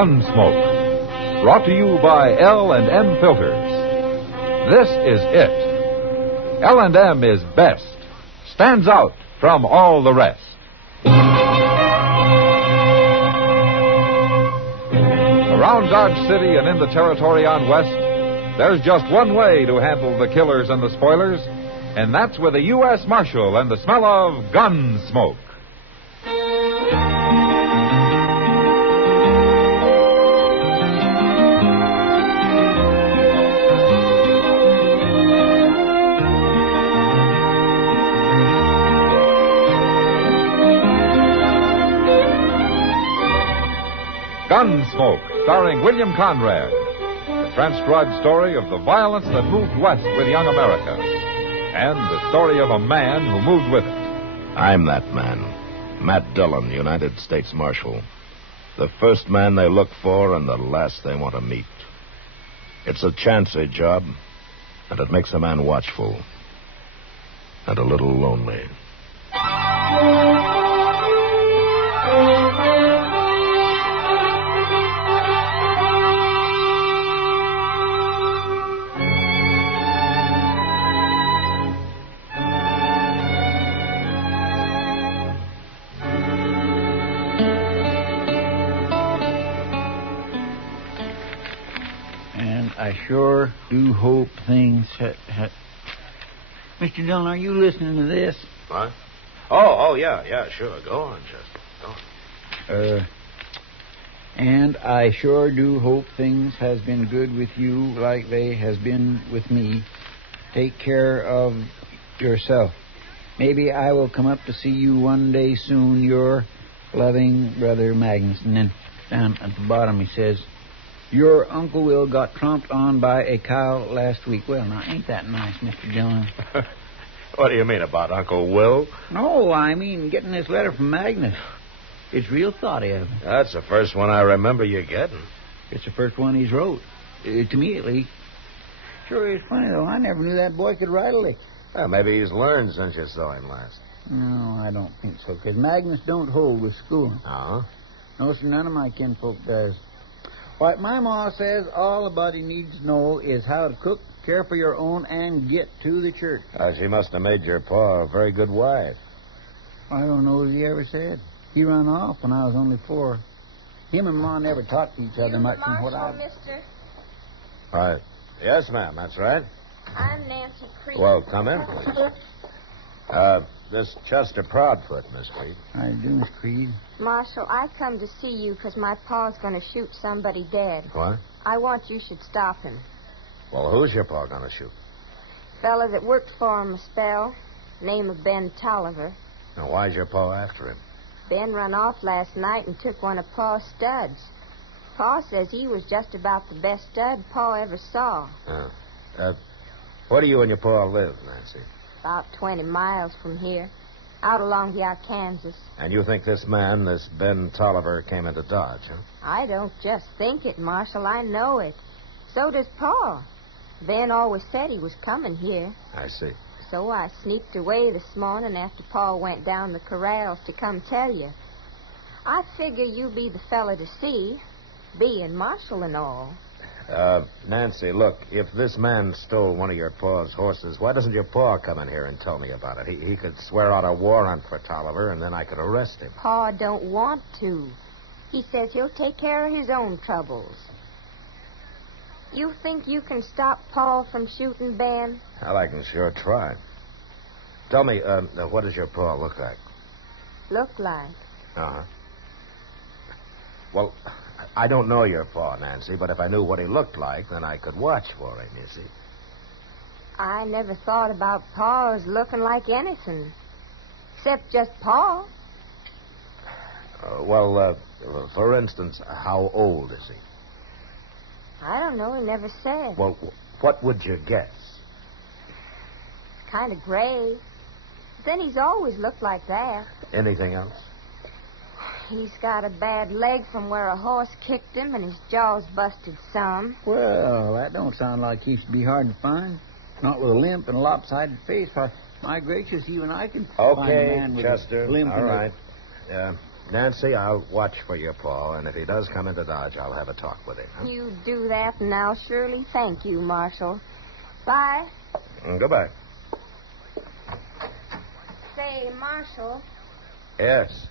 Gunsmoke. Brought to you by L&M Filters. This is it. L&M is best. Stands out from all the rest. Around Dodge City and in the territory on West, there's just one way to handle the killers and the spoilers, and that's with a U.S. Marshal and the smell of Gunsmoke. Gunsmoke, starring William Conrad. The transcribed story of the violence that moved west with young America. And the story of a man who moved with it. I'm that man. Matt Dillon, United States Marshal. The first man they look for and the last they want to meet. It's a chancy job, and it makes a man watchful. And a little lonely. I sure do hope things... Mr. Dillon, are you listening to this? What? Oh, yeah, sure. Go on, Chester. Go on. And I sure do hope things has been good with you like they has been with me. Take care of yourself. Maybe I will come up to see you one day soon. Your loving brother Magnus. And then down at the bottom he says... Your Uncle Will got tromped on by a cow last week. Well, now, ain't that nice, Mr. Dillon? What do you mean about Uncle Will? No, I mean getting this letter from Magnus. It's real thoughty of him. That's the first one I remember you getting. It's the first one he's wrote. To me, at least. Sure is funny, though. I never knew that boy could write a lick. Well, maybe he's learned since you saw him last. No, I don't think so, because Magnus don't hold with school. Uh-huh. No, sir, none of my kinfolk does. What my ma says all a body needs to know is how to cook, care for your own, and get to the church. She must have made your pa a very good wife. I don't know what he ever said. He run off when I was only 4. Him and Ma never talked to each other much from what I... Mister? Right. Yes, ma'am, that's right. I'm Nancy Creed. Well, come in, please. This Chester Proudfoot, Miss Creed. I do, Miss Creed. Marshal, I come to see you because my pa's going to shoot somebody dead. What? I want you should stop him. Well, who's your pa going to shoot? Fella that worked for him a spell. Name of Ben Tolliver. Now, why's your pa after him? Ben run off last night and took one of Pa's studs. Pa says he was just about the best stud Pa ever saw. Where do you and your pa live, Nancy? About 20 miles from here. Out along the Arkansas. And you think this man, this Ben Tolliver, came into Dodge, huh? I don't just think it, Marshal. I know it. So does Pa. Ben always said he was coming here. I see. So I sneaked away this morning after Pa went down the corrals to come tell you. I figure you be the fella to see, being Marshal and all. Nancy, look, if this man stole one of your pa's horses, why doesn't your pa come in here and tell me about it? He could swear out a warrant for Tolliver, and then I could arrest him. Pa don't want to. He says he'll take care of his own troubles. You think you can stop Pa from shooting Ben? Well, I can sure try. Tell me, what does your pa look like? Look like? Uh-huh. Well, I don't know your pa, Nancy, but if I knew what he looked like, then I could watch for him, you see. I never thought about Pa as looking like anything. Except just Pa. For instance, how old is he? I don't know. He never said. Well, what would you guess? Kind of gray. Then he's always looked like that. Anything else? He's got a bad leg from where a horse kicked him, and his jaw's busted some. Well, that don't sound like he should be hard to find. Not with a limp and a lopsided face. My gracious, even I can find a man with Chester. a limp. All right. Nancy, I'll watch for your Pa, and if he does come into Dodge, I'll have a talk with him. Huh? You do that, and I'll surely thank you, Marshal. Bye. Goodbye. Say, Marshal, Yes.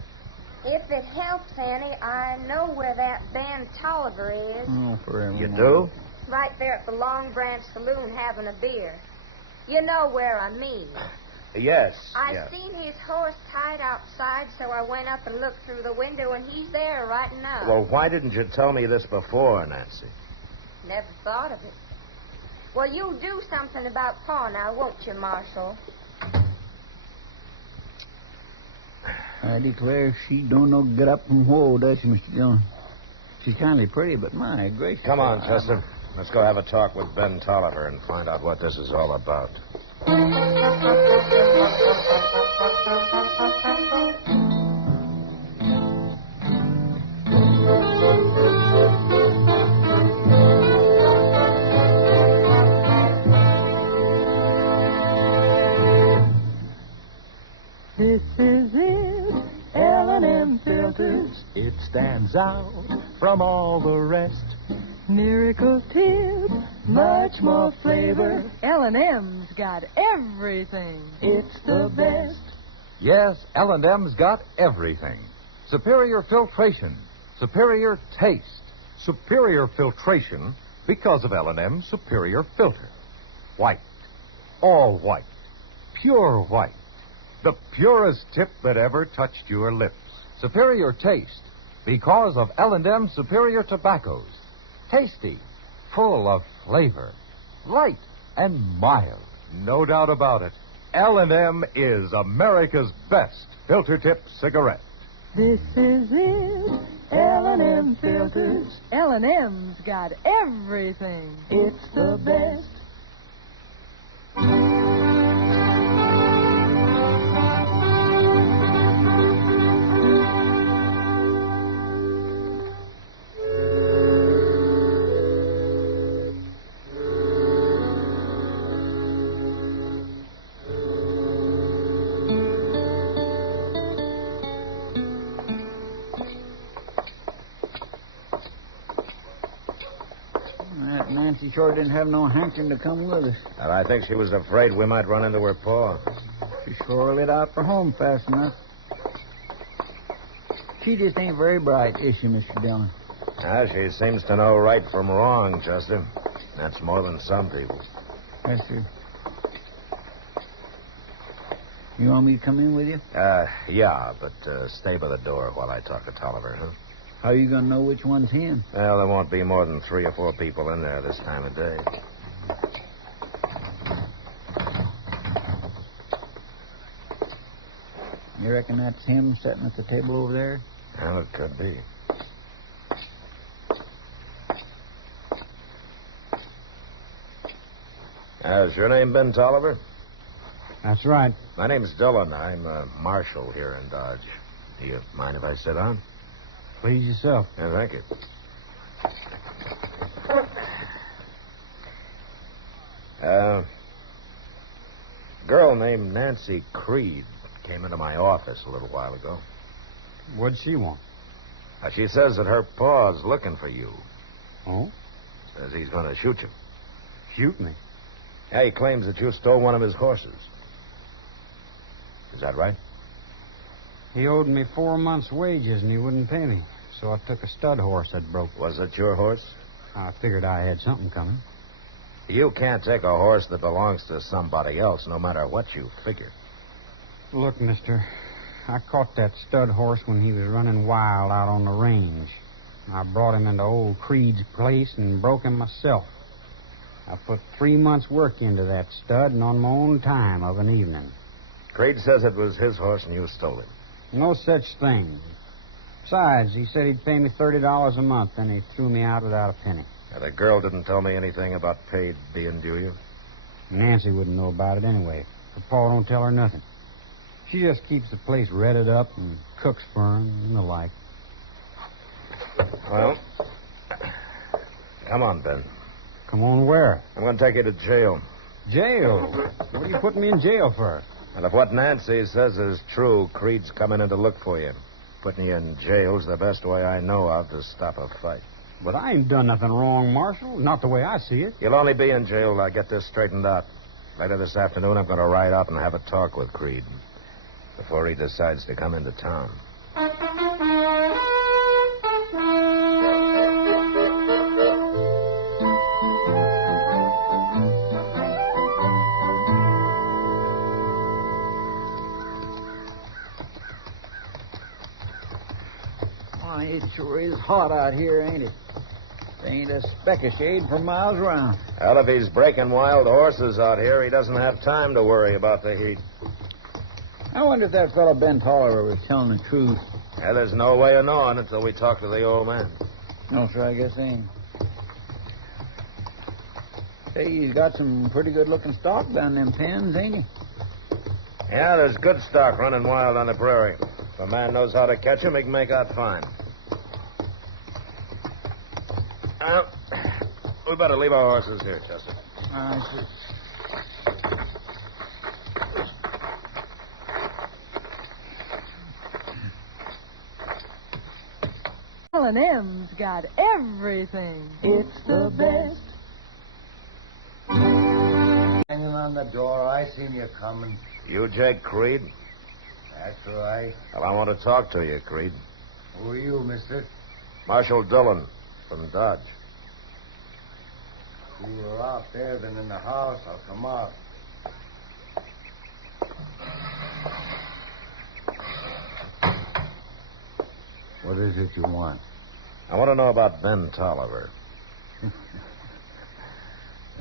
if it helps any, I know where that Ben Tolliver is. Oh, forever. You do? Right there at the Long Branch Saloon having a beer. You know where I mean. Yes. I yes. seen his horse tied outside, so I went up and looked through the window, and he's there right now. Well, why didn't you tell me this before, Nancy? Never thought of it. Well, you'll do something about Pa now, won't you, Marshal? I declare she don't know get up from whoa, does she, Mr. Dillon? She's kindly pretty, but my gracious. Come on, Chester. Let's go have a talk with Ben Tolliver and find out what this is all about. This is it, L&M Filters. It stands out from all the rest. Miracle tip, much more flavor. L&M's got everything. It's the best. Yes, L&M's got everything. Superior filtration, superior taste, superior filtration because of L&M's superior filter. White, all white, pure white. The purest tip that ever touched your lips. Superior taste because of L&M's superior tobaccos. Tasty, full of flavor, light and mild. No doubt about it. L&M is America's best filter tip cigarette. This is it, L&M Filters. L&M's got everything. It's the best. That Nancy sure didn't have no hankering to come with us. Well, I think she was afraid we might run into her Pa. She sure lit out for home fast enough. She just ain't very bright, is she, Mr. Dillon? She seems to know right from wrong, Chester. That's more than some people. Yes, sir. You want me to come in with you? Yeah, but stay by the door while I talk to Tolliver, huh? How you gonna know which one's him? Well, there won't be more than 3 or 4 people in there this time of day. You reckon that's him sitting at the table over there? Well, it could be. Is your name Ben Tolliver? That's right. My name's Dillon. I'm a marshal here in Dodge. Do you mind if I sit down? Please yourself. Yeah, thank you. Girl named Nancy Creed came into my office a little while ago. What'd she want? She says that her pa's looking for you. Oh? Says he's going to shoot you. Shoot me? Yeah, he claims that you stole one of his horses. Is that right? He owed me 4 months' wages and he wouldn't pay me. So I took a stud horse that broke. Was it your horse? I figured I had something coming. You can't take a horse that belongs to somebody else, no matter what you figure. Look, mister, I caught that stud horse when he was running wild out on the range. I brought him into old Creed's place and broke him myself. I put 3 months' work into that stud and on my own time of an evening. Creed says it was his horse and you stole it. No such thing. Besides, he said he'd pay me $30 a month, and he threw me out without a penny. Now, the girl didn't tell me anything about paid being due you? Nancy wouldn't know about it anyway. Her pa don't tell her nothing. She just keeps the place redded up and cooks for him and the like. Well, come on, Ben. Come on where? I'm going to take you to jail. Jail? What are you putting me in jail for? And if what Nancy says is true, Creed's coming in to look for you. Putting you in jail's the best way I know of to stop a fight. But I ain't done nothing wrong, Marshal. Not the way I see it. You'll only be in jail till I get this straightened out. Later this afternoon, I'm going to ride out and have a talk with Creed before he decides to come into town. It sure is hot out here, ain't it? There ain't a speck of shade for miles around. Well, if he's breaking wild horses out here, he doesn't have time to worry about the heat. I wonder if that fellow Ben Tolliver was telling the truth. Yeah, there's no way of knowing until we talk to the old man. No, sir, I guess ain't. Say, he's got some pretty good-looking stock down them pens, ain't he? Yeah, there's good stock running wild on the prairie. If a man knows how to catch him, he can make out fine. We better leave our horses here, Chester. L&M's got everything. It's the best. Hanging on the door. I seen you coming. You Jake Creed? That's right. Well, I want to talk to you, Creed. Who are you, mister? Marshal Dillon from Dodge. Cooler out there than in the house. I'll come out. What is it you want? I want to know about Ben Tolliver.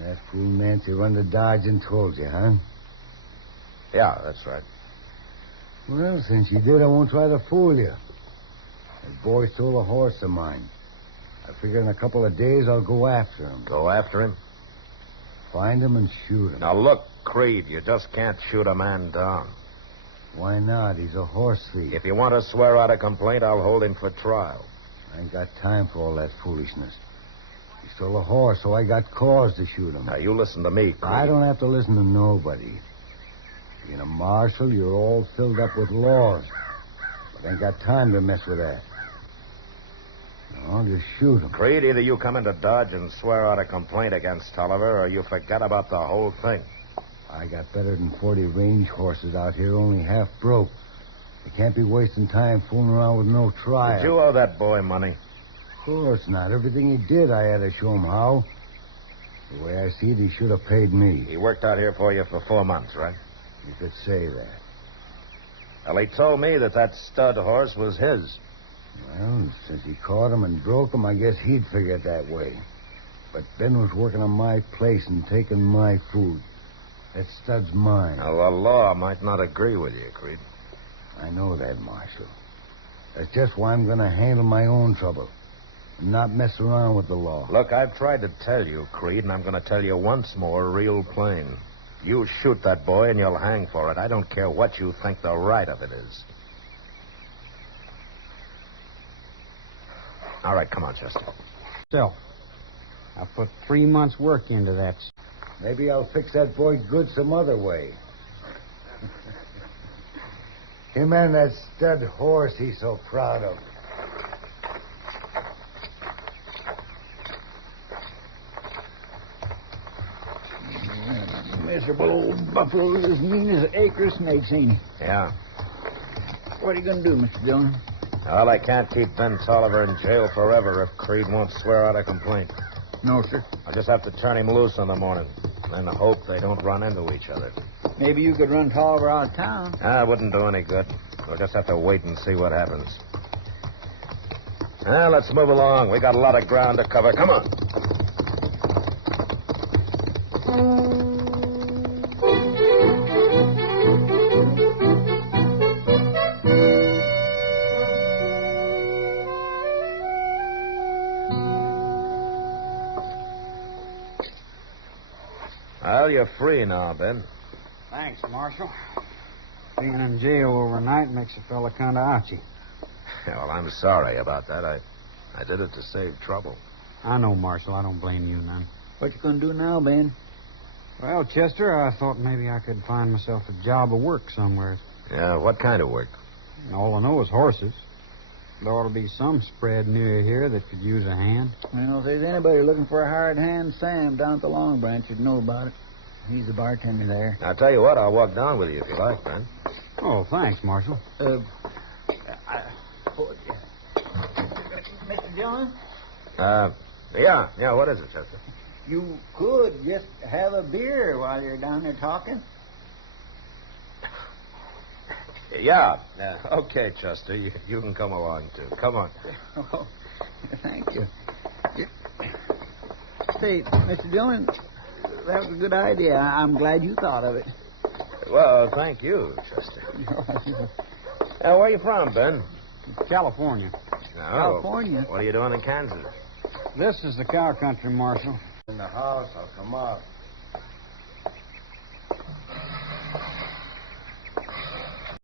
That fool Nancy run to Dodge and told you, huh? Yeah, that's right. Well, since you did, I won't try to fool you. That boy stole a horse of mine. I figure in a couple of days I'll go after him. Go after him? Find him and shoot him. Now, look, Creed, you just can't shoot a man down. Why not? He's a horse thief. If you want to swear out a complaint, I'll hold him for trial. I ain't got time for all that foolishness. He stole a horse, so I got cause to shoot him. Now, you listen to me, Creed. I don't have to listen to nobody. Being a marshal, you're all filled up with laws. But I ain't got time to mess with that. No, just shoot him. Creed, either you come into Dodge and swear out a complaint against Tolliver, or you forget about the whole thing. I got better than 40 range horses out here, only half broke. You can't be wasting time fooling around with no trial. Did you owe that boy money? Of course not. Everything he did, I had to show him how. The way I see it, he should have paid me. He worked out here for you for 4 months, right? You could say that. Well, he told me that stud horse was his. Well, since he caught him and broke him, I guess he'd figure it that way. But Ben was working on my place and taking my food. That stud's mine. Now, the law might not agree with you, Creed. I know that, Marshal. That's just why I'm going to handle my own trouble and not mess around with the law. Look, I've tried to tell you, Creed, and I'm going to tell you once more real plain. You shoot that boy and you'll hang for it. I don't care what you think the right of it is. All right, come on, Chester. Self. I put 3 months' work into that. Maybe I'll fix that boy good some other way. Him and that stud horse he's so proud of. Miserable old buffalo's as mean as acre snakes, ain't he? Yeah. What are you going to do, Mr. Dillon? Well, I can't keep Ben Tolliver in jail forever if Creed won't swear out a complaint. No, sir. I'll just have to turn him loose in the morning and hope they don't run into each other. Maybe you could run Tolliver out of town. It wouldn't do any good. We'll just have to wait and see what happens. Well, let's move along. We got a lot of ground to cover. Come on. Well, you're free now, Ben. Thanks, Marshal. Being in jail overnight makes a fella kind of ouchy. Yeah, well, I'm sorry about that. I did it to save trouble. I know, Marshal. I don't blame you none. What you going to do now, Ben? Well, Chester, I thought maybe I could find myself a job of work somewhere. Yeah, what kind of work? All I know is horses. There ought to be some spread near here that could use a hand. Well, if there's anybody looking for a hired hand, Sam down at the Long Branch would know about it. He's the bartender there. I'll tell you what, I'll walk down with you if you like, Ben. Oh, thanks, Marshal. Mr. Dillon? Yeah, what is it, Chester? You could just have a beer while you're down there talking. Yeah. Okay, Chester, you can come along, too. Come on. Oh, thank you. Say, Mr. Dillon, that was a good idea. I'm glad you thought of it. Well, thank you, Chester. Where are you from, Ben? California. No. California? What are you doing in Kansas? This is the cow country, Marshal. In the house, I'll come out.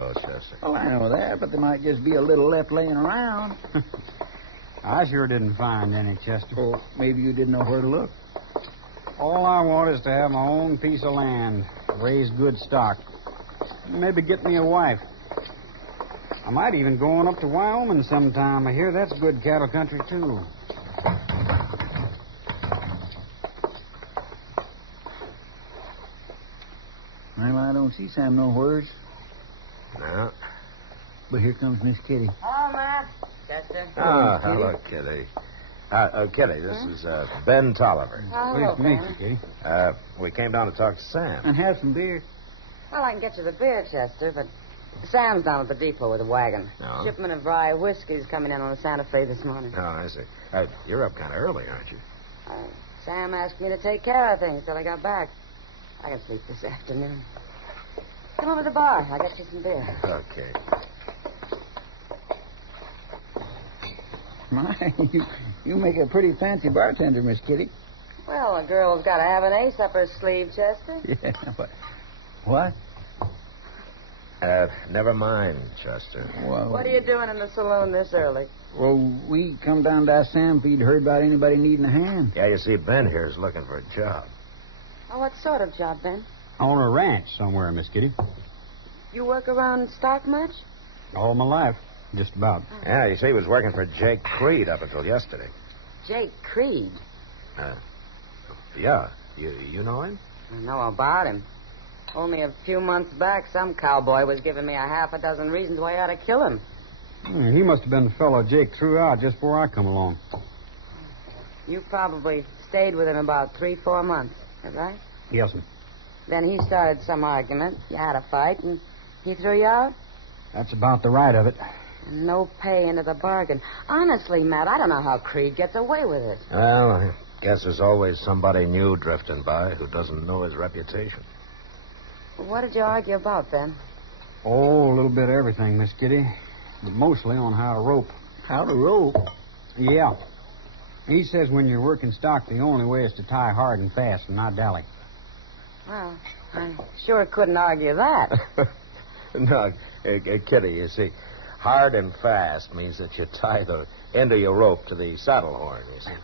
Oh, Chester. Oh, I know that, but there might just be a little left laying around. I sure didn't find any, Chester. Oh, maybe you didn't know where to look. All I want is to have my own piece of land, raise good stock, maybe get me a wife. I might even go on up to Wyoming sometime. I hear that's good cattle country, too. Well, I don't see Sam nowheres. No. But here comes Miss Kitty. Oh, Matt. Chester. Oh, hello, Kitty. Kitty, this is Ben Tolliver. Pleased to meet you, Kitty. We came down to talk to Sam. And have some beer. Well, I can get you the beer, Chester, but Sam's down at the depot with a wagon. No? Shipment of rye whiskey's coming in on the Santa Fe this morning. Oh, I see. You're up kind of early, aren't you? Sam asked me to take care of things till I got back. I can sleep this afternoon. Come over to the bar. I'll get you some beer. Okay. My, you make a pretty fancy bartender, Miss Kitty. Well, a girl's got to have an ace up her sleeve, Chester. Yeah, but... What? Never mind, Chester. Well, What are you doing in the saloon this early? Well, we come down to ask Sam if he'd heard about anybody needing a hand. Yeah, you see, Ben here is looking for a job. Oh, what sort of job, Ben? On a ranch somewhere, Miss Kitty. You work around stock much? All my life, just about. Yeah, you see, he was working for Jake Creed up until yesterday. Jake Creed. Yeah. You know him? I know about him. Only a few months back, some cowboy was giving me a half a dozen reasons why I ought to kill him. He must have been the fellow Jake threw out just before I come along. You probably stayed with him about 3-4 months, is that right? Yes, sir. Then he started some argument. You had a fight, and he threw you out? That's about the right of it. And no pay into the bargain. Honestly, Matt, I don't know how Creed gets away with it. Well, I guess there's always somebody new drifting by who doesn't know his reputation. What did you argue about, then? Oh, a little bit of everything, Miss Kitty. But mostly on how to rope. How to rope? Yeah. He says when you're working stock, the only way is to tie hard and fast and not dally. Well, I sure couldn't argue that. No, Kitty, you see, hard and fast means that you tie the end of your rope to the saddle horn, you see.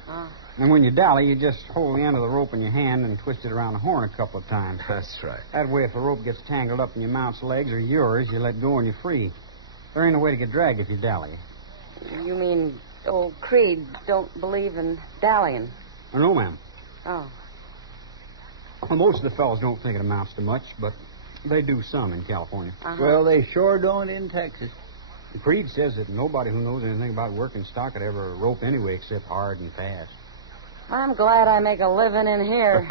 And when you dally, you just hold the end of the rope in your hand and twist it around the horn a couple of times. That's right. That way, if the rope gets tangled up in your mount's legs or yours, you let go and you're free. There ain't no way to get dragged if you dally. You mean old Creed don't believe in dallying? No, ma'am. Oh. Well, most of the fellows don't think it amounts to much, but they do some in California. Well, they sure don't in Texas. Creed says that nobody who knows anything about working stock could ever rope anyway except hard and fast. I'm glad I make a living in here.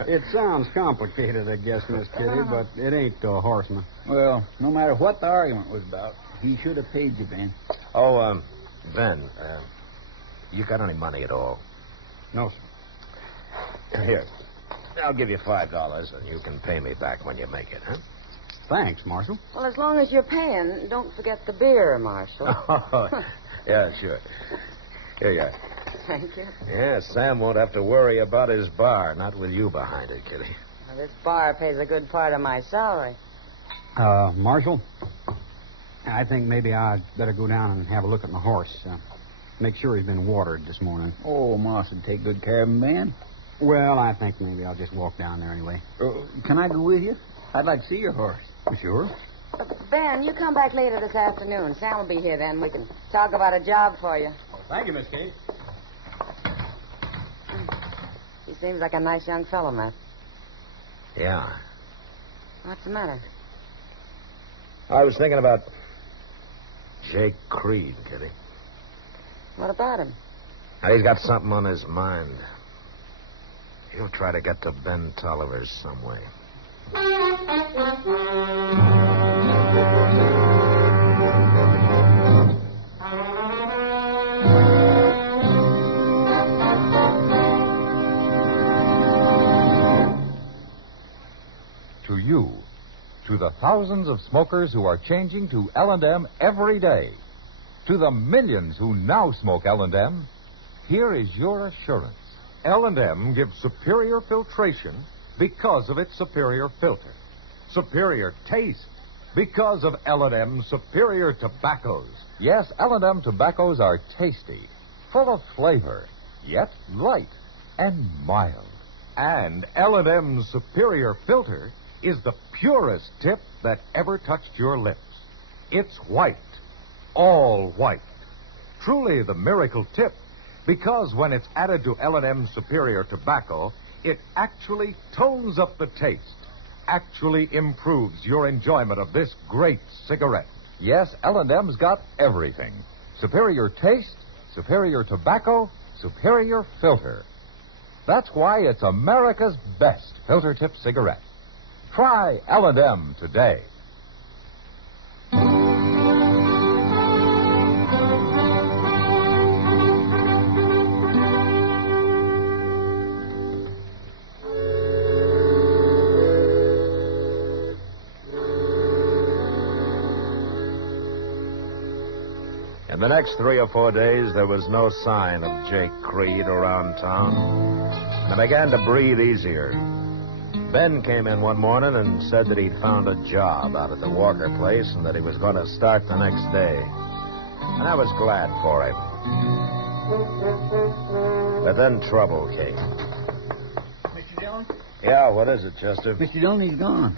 It sounds complicated, I guess, Miss Kitty, but it ain't to a horseman. Well, no matter what the argument was about, he should have paid you, Ben. Oh, Ben, you got any money at all? No, sir. Here. I'll give you $5, and you can pay me back when you make it, huh? Thanks, Marshal. Well, as long as you're paying, don't forget the beer, Marshal. Oh, yeah, sure. Here you are. Thank you. Yeah, Sam won't have to worry about his bar, not with you behind it, Kitty. Well, this bar pays a good part of my salary. Marshal, I think maybe I'd better go down and have a look at my horse. Make sure he's been watered this morning. Oh, Moss would take good care of him, Ben. Well, I think maybe I'll just walk down there anyway. Can I go with you? I'd like to see your horse. Sure. Ben, you come back later this afternoon. Sam will be here then. We can talk about a job for you. Thank you, Miss Kate. He seems like a nice young fellow, Matt. Yeah. What's the matter? I was thinking about Jake Creed, Kitty. What about him? Now, he's got something on his mind. He'll try to get to Ben Tolliver some way. To you, to the thousands of smokers who are changing to L&M every day, to the millions who now smoke L&M, here is your assurance. L&M gives superior filtration because of its superior filter. Superior taste because of L&M superior tobaccos. Yes, L&M tobaccos are tasty, full of flavor, yet light and mild. And L&M's superior filter is the purest tip that ever touched your lips. It's white, all white. Truly the miracle tip, because when it's added to L&M's superior tobacco, it actually tones up the taste, actually improves your enjoyment of this great cigarette. Yes, L&M's got everything. Superior taste, superior tobacco, superior filter. That's why it's America's best filter tip cigarette. Try L&M today. In the next 3 or 4 days, there was no sign of Jake Creed around town. And I began to breathe easier. Ben came in one morning and said that he'd found a job out at the Walker place and that he was going to start the next day. And I was glad for him. But then trouble came. Mr. Dillon? Yeah, what is it, Chester? Mr. Dillon, he's gone.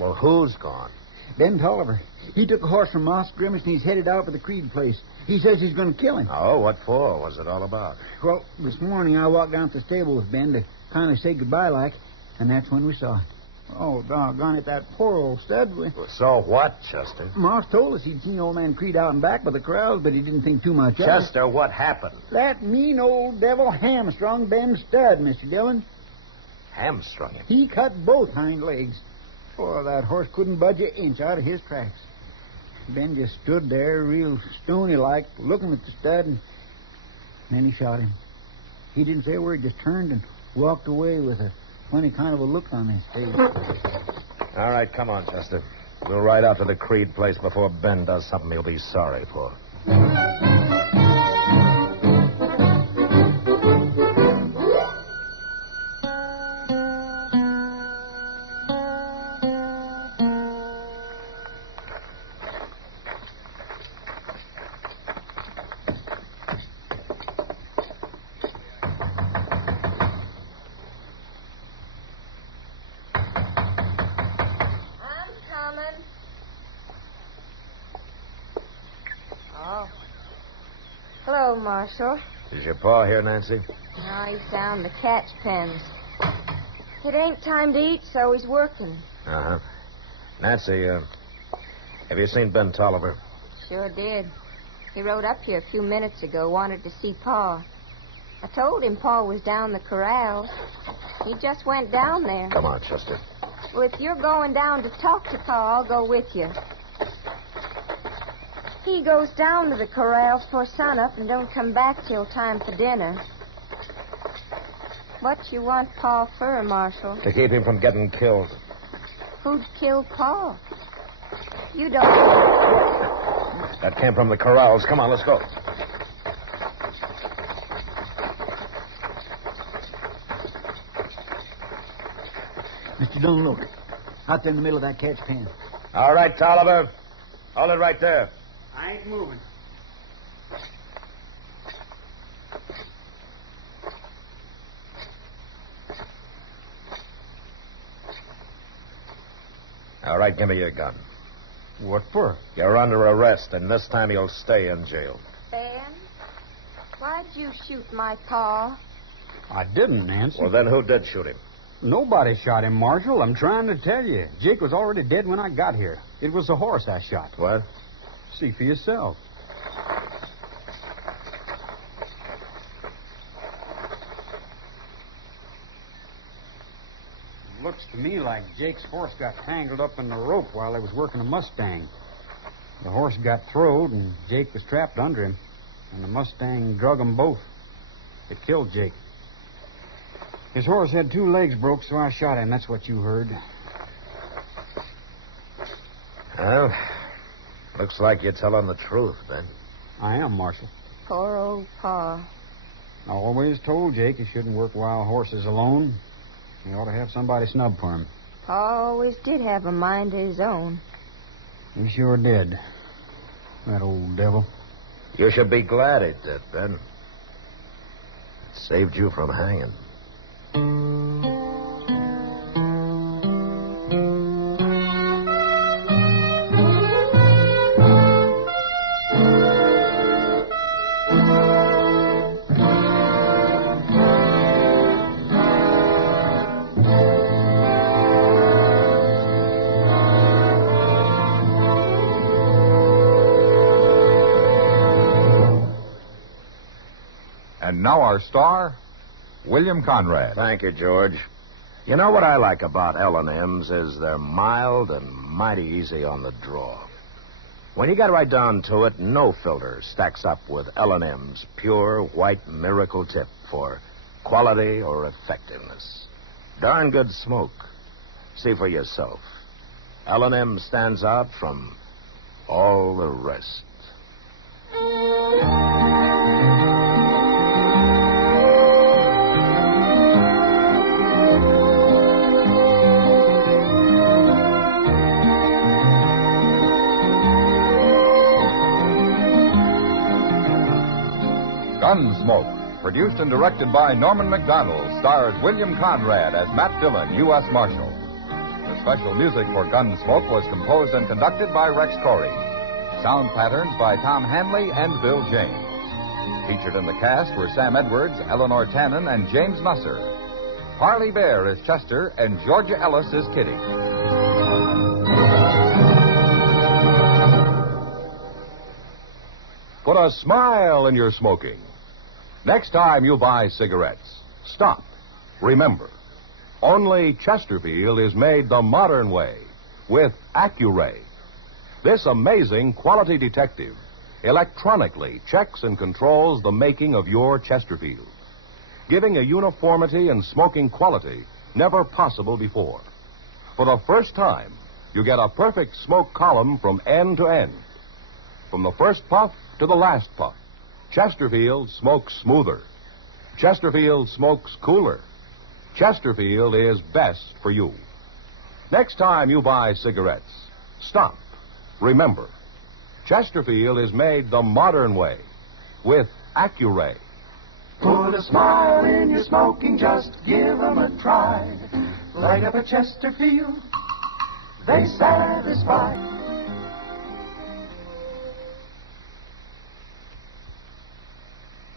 Well, who's gone? Ben Tolliver. He took a horse from Moss Grimace and he's headed out for the Creed place. He says he's going to kill him. Oh, what for? What's it all about? Well, this morning I walked down to the stable with Ben to kind of say goodbye like, and that's when we saw it. Oh, doggone it, that poor old stud. So what, Chester? Moss told us he'd seen old man Creed out and back by the corrals, but he didn't think too much of it. Chester, what happened? That mean old devil hamstrung Ben's stud, Mr. Dillon. Hamstrung him? He cut both hind legs. Oh, that horse couldn't budge an inch out of his tracks. Ben just stood there, real stony-like, looking at the stud, and then he shot him. He didn't say a word, just turned and walked away with a funny kind of a look on his face. All right, come on, Chester. We'll ride out to the Creed place before Ben does something he'll be sorry for. Hello, Marshal. Is your pa here, Nancy? No, he's down the catch pens. It ain't time to eat, so he's working. Uh-huh. Nancy, have you seen Ben Tolliver? Sure did. He rode up here a few minutes ago, wanted to see Pa. I told him Pa was down the corrals. He just went down there. Come on, Chester. Well, if you're going down to talk to Pa, I'll go with you. He goes down to the corrals for sunup and don't come back till time for dinner. What you want Pa for, Marshal? To keep him from getting killed. Who'd kill Pa? You don't... That came from the corrals. Come on, let's go. Mr. Dillon, look. Out there in the middle of that catch pen. All right, Tolliver. Hold it right there. I ain't moving. All right, give me your gun. What for? You're under arrest, and this time you'll stay in jail. Ben, why'd you shoot my pa? I didn't, Nancy. Well, then who did shoot him? Nobody shot him, Marshal. I'm trying to tell you. Jake was already dead when I got here. It was the horse I shot. What? See for yourself. Looks to me like Jake's horse got tangled up in the rope while he was working a Mustang. The horse got throwed, and Jake was trapped under him. And the Mustang drug them both. It killed Jake. His horse had 2 legs broke, so I shot him. That's what you heard. Well, looks like you're telling the truth, Ben. I am, Marshal. Poor old pa. I always told Jake he shouldn't work wild horses alone. He ought to have somebody snub for him. Pa always did have a mind of his own. He sure did. That old devil. You should be glad it did, Ben. It saved you from hanging. And now our star, William Conrad. Thank you, George. You know what I like about L&M's is they're mild and mighty easy on the draw. When you get right down to it, no filter stacks up with L&M's pure white miracle tip for quality or effectiveness. Darn good smoke. See for yourself. L&M stands out from all the rest. Gunsmoke, produced and directed by Norman MacDonnell, stars William Conrad as Matt Dillon, U.S. Marshal. The special music for Gunsmoke was composed and conducted by Rex Corey. Sound patterns by Tom Hanley and Bill James. Featured in the cast were Sam Edwards, Eleanor Tannen, and James Musser. Parley Baer is Chester, and Georgia Ellis is Kitty. Put a smile in your smoking. Next time you buy cigarettes, stop. Remember, only Chesterfield is made the modern way with Accuray. This amazing quality detective electronically checks and controls the making of your Chesterfield, giving a uniformity in smoking quality never possible before. For the first time, you get a perfect smoke column from end to end. From the first puff to the last puff, Chesterfield smokes smoother. Chesterfield smokes cooler. Chesterfield is best for you. Next time you buy cigarettes, stop. Remember, Chesterfield is made the modern way with Accuray. Put a smile in your smoking, just give 'em a try. Light up a Chesterfield, they satisfy.